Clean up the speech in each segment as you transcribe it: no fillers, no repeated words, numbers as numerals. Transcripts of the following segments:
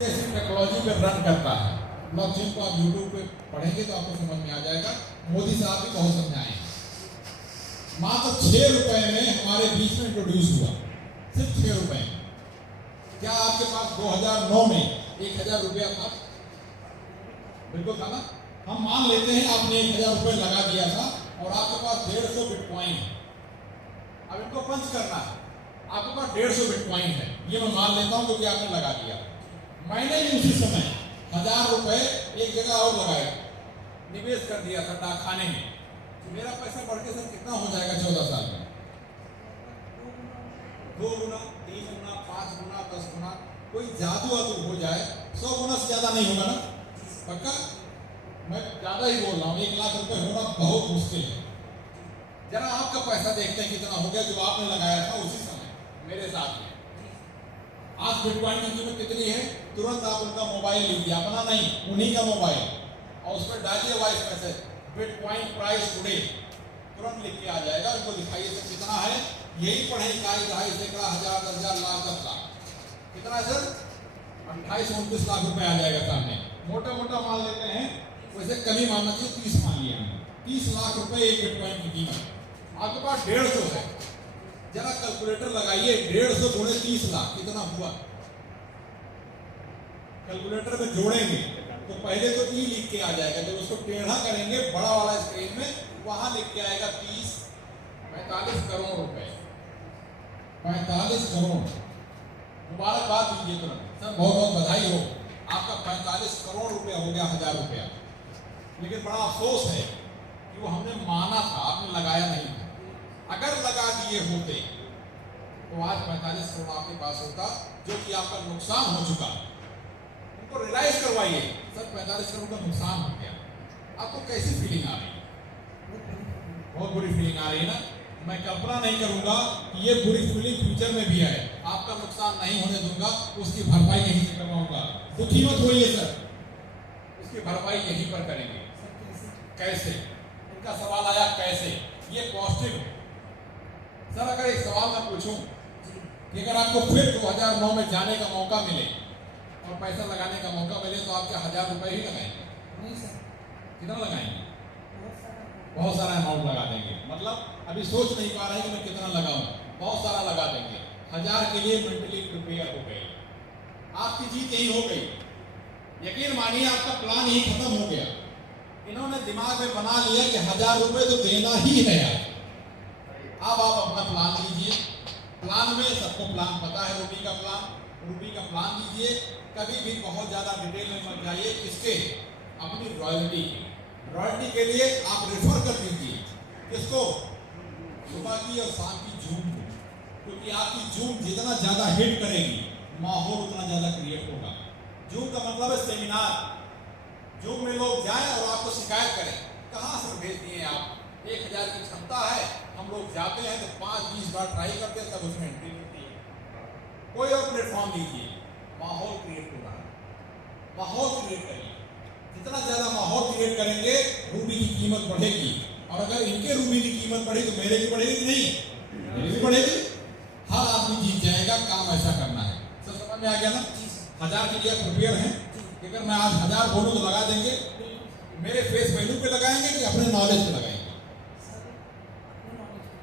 Technology पे run करता है। ब्लॉकचेन को आप यूट्यूब पे पढ़ेंगे तो आपको समझ में आ जाएगा। मोदी साहब भी बहुत समझाए। मात्र 6 रुपए में हमारे बीच में इंट्रोड्यूस हुआ, सिर्फ 6 रुपए में। क्या आपके पास 2009 में 1000 रुपया था? बिल्कुल था ना। हम मान लेते हैं आपने 1000 रुपये लगा दिया था और आपके पास 150 बिटकॉइन है। अब इनको पंच करना है। आपके पास 150 बिटकॉइन है, ये मैं मान लेता हूं क्योंकि आपने लगा दिया। मैंने भी उसी समय 1000 रुपए एक जगह और लगाए, निवेश कर दिया था डाकखाने में। तो मेरा पैसा बढ़ के सर कितना हो जाएगा 14 साल में? 2 गुना, 3 गुना, 5 गुना, 10 गुना। कोई जादू वादू हो जाए 100 गुना से ज्यादा नहीं होगा ना? पक्का? मैं ज्यादा ही बोल रहा हूँ। 1 लाख रुपए होना बहुत मुश्किल है। जरा आपका पैसा देखते हैं कितना हो गया जो आपने लगाया था उसी समय मेरे साथ में। आज बिटकॉइन की कीमत कितनी है? तुरंत आप उनका मोबाइल लीजिए, अपना नहीं, उन्हीं का मोबाइल, और उस पर डालिए voice message bitcoin price today, तुरंत लिख के आ जाएगा। उनको दिखाइए सर कितना है, यही पढ़े 2.5 सैकड़ा 1000 10,000 लाख 10 लाख कितना है सर? 28-29 लाख रुपए आ जाएगा सामने। मोटा मोटा मान लेते हैं, वैसे कभी मानना चाहिए 30 मान लिया हमने। 30 लाख रुपए एक बिटकॉइन की कीमत। आपके पास 150 है, जरा कैलकुलेटर लगाइए, 150 गुणे 30 लाख कितना हुआ? कैलकुलेटर में जोड़ेंगे तो पहले तो ई लिख के आ जाएगा, जब उसको टेढ़ा करेंगे बड़ा वाला स्क्रीन में, वहां लिख के आएगा 45 करोड़ रुपए। 45 करोड़। मुबारकबाद दीजिए तुरंत सर, बहुत बहुत बधाई हो, आपका 45 करोड़ रुपया हो गया 1000 रुपया। लेकिन बड़ा अफसोस है कि वो हमने माना था, आपने लगाया नहीं था। अगर लगा दिए होते तो आज 45 करोड़ आपके पास होता, जो कि आपका नुकसान हो चुका। उनको रियलाइज करवाइए सर 45 करोड़ का नुकसान हो गया। आपको कैसी फीलिंग आ रही है? बहुत बुरी फीलिंग आ रही है ना। मैं कल्पना नहीं करूंगा कि ये बुरी फीलिंग फ्यूचर में भी आए। आपका नुकसान नहीं होने दूंगा, उसकी भरपाई यहीं से करवाऊंगा। दुखी मत होइए सर, उसकी भरपाई यहीं पर करेंगे। कैसे? इनका सवाल आया कैसे? ये पॉजिटिव है सर। अगर एक सवाल मैं पूछूं कि अगर आपको फिर 2009 में जाने का मौका मिले और पैसा लगाने का मौका मिले तो आप क्या 1000 रुपए ही लगाएंगे? नहीं सर। कितना लगाएंगे? बहुत सारा अमाउंट लगा देंगे। मतलब अभी सोच नहीं पा रहे कि मैं कितना लगाऊं, बहुत सारा लगा देंगे। 1000 के लिए मेंटली प्रिपेयर हो गए, आपकी जीत यही हो गई। यकीन मानिए आपका प्लान ही खत्म हो गया। इन्होंने दिमाग में बना लिया कि 1000 रुपए तो देना ही है यार। अब आप अपना प्लान लीजिए। प्लान में सबको प्लान पता है, रूबी का प्लान लीजिए। कभी भी बहुत ज्यादा डिटेल में मत जाइए। किसके? अपनी रॉयल्टी के लिए आप रेफर कर दीजिए किसको? सुबह की और शाम की जूम को, क्योंकि आपकी जूम जितना ज्यादा हिट करेगी माहौल उतना ज्यादा क्रिएट होगा। जूम का मतलब है सेमिनार। जूम में लोग जाएं और आपको शिकायत करें, कहां से भेज दिए आप? 1000 की क्षमता है, हम लोग जाते हैं तो 5-20 बार ट्राई करते हैं, तब उसमें एंट्री मिलती है। कोई और प्लेटफॉर्म लीजिए, माहौल क्रिएट होगा। माहौल क्रिएट करिए। जितना ज्यादा माहौल क्रिएट करेंगे रूबी की कीमत बढ़ेगी। और अगर इनके रूबी की कीमत बढ़ी तो मेरे की बढ़ेगी नहीं? मेरी भी बढ़ेगी। हर आदमी जीत जाएगा। काम ऐसा करना है। सब समझ में आ गया ना? 1000 के लिए प्रिपेयर हैं कि अगर मैं आज 1000 बोलूं तो लगा देंगे? मेरे फेस वैल्यू पे लगाएंगे कि अपने नॉलेज पे लगाएंगे?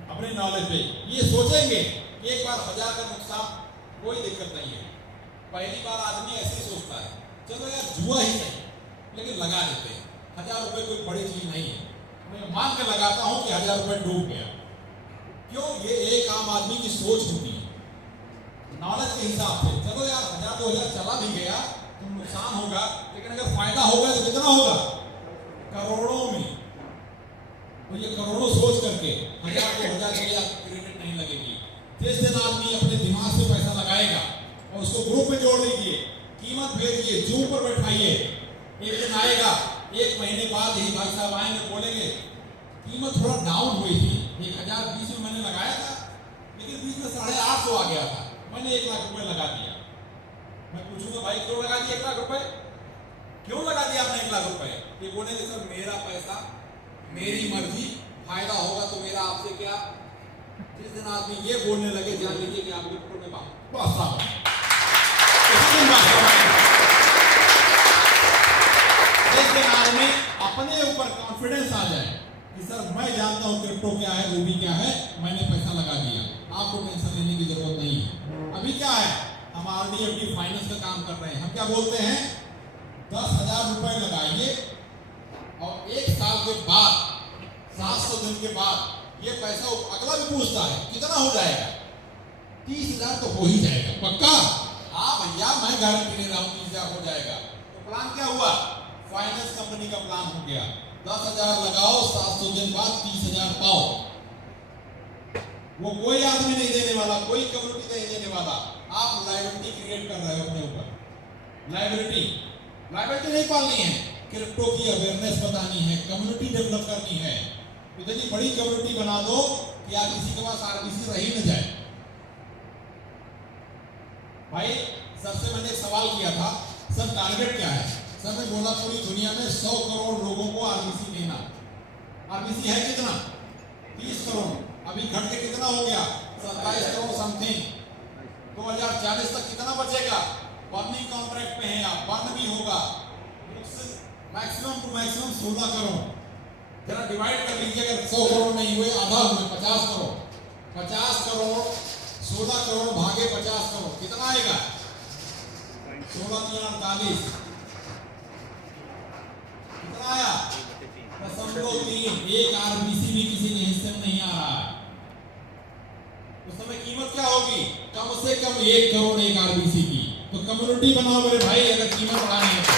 अपने नॉलेज पे। ये सोचेंगे कि एक बार 1000 का नुकसान, कोई दिक्कत नहीं है। पहली बार आदमी ऐसे ही सोचता है, चलो यार जुआ ही नहीं, लेकिन लगा देते हैं। 1000 रुपए कोई बड़ी चीज नहीं है। मैं मान के लगाता हूं कि 1000 रुपए डूब गया। क्यों? ये एक आम आदमी की सोच होती है नॉलेज के हिसाब से। चलो यार 1000-2000 चला भी गया तो नुकसान होगा, लेकिन अगर फायदा होगा तो कितना होगा? करोड़ों में। तो ये करोड़ों सोच करके 1000-2000 के लिए आपको क्रेडिट नहीं लगेगी। जिस दिन आदमी अपने दिमाग से पैसा लगाएगा और उसको ग्रुप में जोड़ लीजिए, कीमत भेजिए, जूम पर बैठाइए। एक दिन आएगा, 1 महीने बाद ही भाई साहब आएंगे, बोलेंगे कीमत थोड़ा डाउन हुई थी। 1020 में मैंने लगाया था, लेकिन बीच में 850 आ गया था, मैंने 1 लाख रुपए लगा दिया। मैं पूछूंगा भाई क्यों लगा दिया 1 लाख रुपए? क्यों लगा दिया आपने 1 लाख रुपए? ये बोलेंगे सर मेरा पैसा, मेरी मर्जी, फायदा होगा तो मेरा आपसे क्या। जिस दिन आदमी ये बोलने लगे, जान लीजिए कि आपके ऊपर में बात ऊपर कॉन्फिडेंस आ जाए कि सर मैं जानता हूं क्रिप्टो क्या है, रूबी क्या है, मैंने पैसा लगा दिया, आपको टेंशन लेने की जरूरत नहीं है। अभी क्या है, हम आरडीएफडी फाइनेंस का काम कर रहे हैं। हम क्या बोलते हैं, 10,000 रुपए लगाइए और 1 साल के बाद 700 दिन के बाद ये पैसा अगला भी पूछता है कितना हो जाएगा, 30,000 तो हो ही जाएगा पक्का। हाँ भैया मैं गारंटी ले रहा हूं 30,000 हो जाएगा। तो प्लान क्या हुआ, फाइनेंस कंपनी का प्लान हो गया, 10,000 लगाओ, 700 दिन बाद 30,000 पाओ। वो कोई आदमी नहीं देने वाला, कोई कम्युनिटी नहीं देने वाला, आप लायबिलिटी क्रिएट कर रहे हो अपने ऊपर। लायबिलिटी नहीं पालनी है, क्रिप्टो की अवेयरनेस बतानी है, कम्युनिटी डेवलप करनी है। इतनी बड़ी कम्युनिटी बना दो कि आप किसी के पास आरबीसी रह ही न जाए। भाई सर से मैंने एक सवाल किया था, सर टारगेट क्या है? सर ने बोला पूरी दुनिया में 100 करोड़ लोगों को आरबीसी देना। आरबीसी है कितना? 30 करोड़। अभी घट के कितना हो गया? 27 करोड़ समथिंग। 2040 तक कितना बचेगा? बर्निंग कॉन्ट्रैक्ट में है आप, बर्न भी होगा। Maximum to maximum 16 crore. जरा डिवाइड कर लीजिए, अगर 100 करोड़ नहीं हुए, आधा हुए 50 करोड़। 50 करोड़ 16 करोड़ भागे 50 करोड़ कितना आएगा? 16×3=48। कितना आया? 0.3। एक आरबीसी भी किसी के हिस्से में नहीं आ रहा है। उस समय कीमत क्या होगी? कम से कम 1 करोड़ एक आरबीसी की। तो कम्युनिटी बनाओ मेरे भाई, अगर कीमत बढ़ानी है।